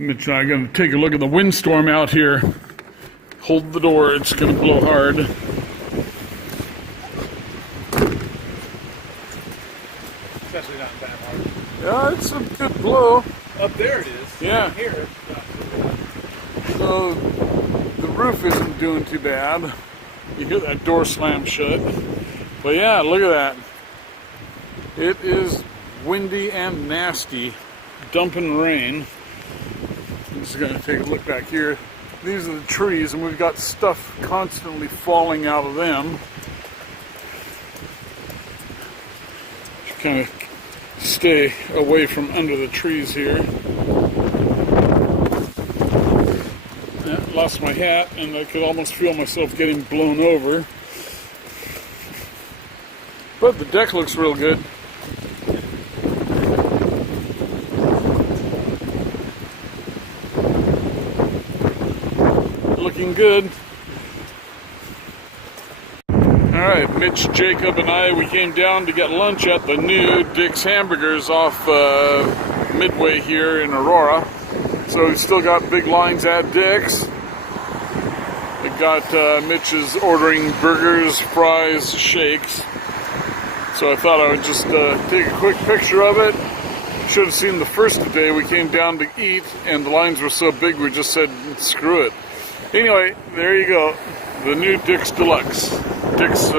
Mitch and I are going to take a look at the windstorm out here. Hold the door, it's going to blow hard. Especially not that hard. Yeah, it's a good blow. Up there it is. Yeah. Here it's not so bad. So the roof isn't doing too bad. You hear that door slam shut. But yeah, look at that. It is windy and nasty, dumping rain. I'm just going to take a look back here. These are the trees, and we've got stuff constantly falling out of them. Just kind of stay away from under the trees here. Yeah, lost my hat, and I could almost feel myself getting blown over. But the deck looks real good. Looking good. Alright, Mitch, Jacob, and we came down to get lunch at the new Dick's Hamburgers off Midway here in Aurora. So we've still got big lines at Dick's. We got Mitch is ordering burgers, fries, shakes. So I thought I would just take a quick picture of it. Should have seen the first day we came down to eat, and the lines were so big we just said, screw it. Anyway, there you go. The new Dick's Deluxe. Dick's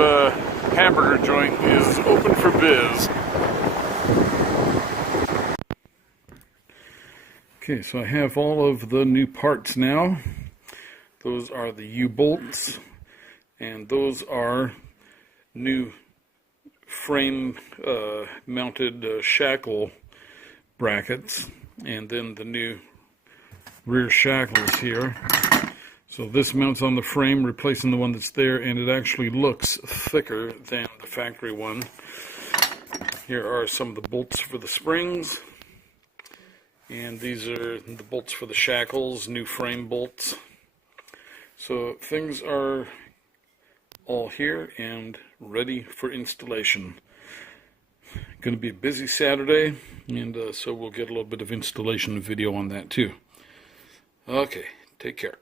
hamburger joint is open for biz. Okay, so I have all of the new parts now. Those are the U-bolts, and those are new frame mounted shackle brackets, and then the new rear shackles here. So this mounts on the frame, replacing the one that's there, and it actually looks thicker than the factory one. Here are some of the bolts for the springs, and these are the bolts for the shackles, new frame bolts. So things are all here and ready for installation. Going to be a busy Saturday, and so we'll get a little bit of installation video on that too. Okay, take care.